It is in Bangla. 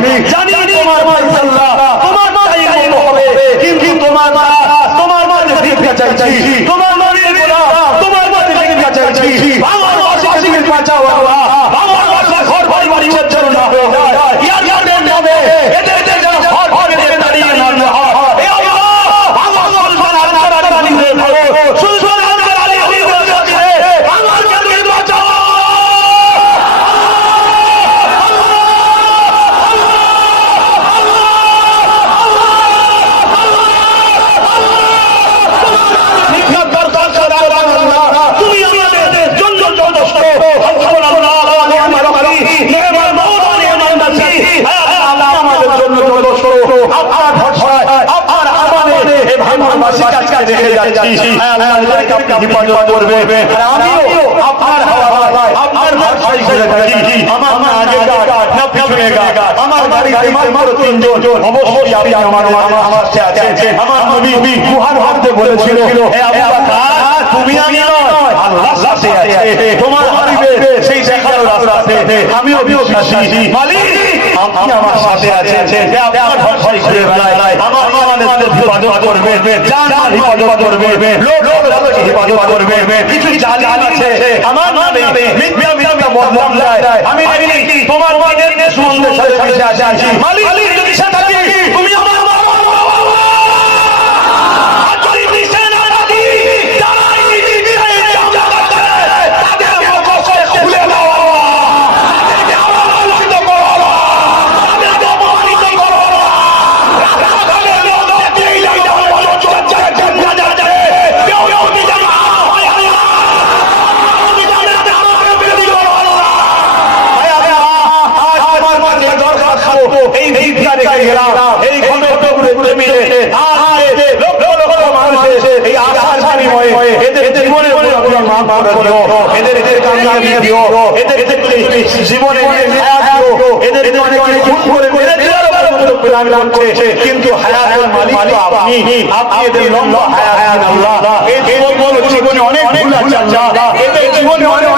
Jamais. ভাঙনবাসী রেখে যাচ্ছি। আল্লাহ আমাদেরকে আপনি হেফাজত করবে। আর আমিও আপনার হাওয়ায় আপনার ভরসায় ছেড়ে থাকি আমার না আগে গাছ না পিছনে গাছ আমার বাড়িতে মাত্র তিনজন। অবশ্যই আপনি আমার আমার সাথে আছেন আমার নবী গুহার মধ্যে বলেছিল। হে আবু বকর তুমি আমি নয় আল্লাহ সাথে আছে তোমার হাবিবে সেই দেখানো রাস্তাতে আমিও বিশ্বাসী। মালিক আপনি আমার সাথে আছেন। হে আপনার ভরসায় ছেড়ে বেড়াই আমার হিফাজত করবে জান হিফাজত করবে লোক লোক হিফাজত করবে কিছু জালি আছে আমার নামে মিথ্যা মিথ্যা বদনাম আমি তোমার মানের সুন্দর সাথে সাথে আছি। মালিক যদি সে তুমি রেখে গেলাম। এই ঘন ঘন ঘুরে মিলে আজ লোক লোক এই আশার বিনিময়ে এদের জীবনে আপনি মাফ করে দিও। এদের এদের কামিয়াবি দিও। এদের এদের জীবনে এদের এদের অনেক অনেক খুন করে মেরে দেওয়ার মতো প্ল্যান কিন্তু হায়াতের মালিক আপনি। আপনি। এদের লম্বা হায়াত আল্লাহ। এই জীবন জীবনে অনেক ভুল আছে। আল্লাহ এদের জীবনে অনেক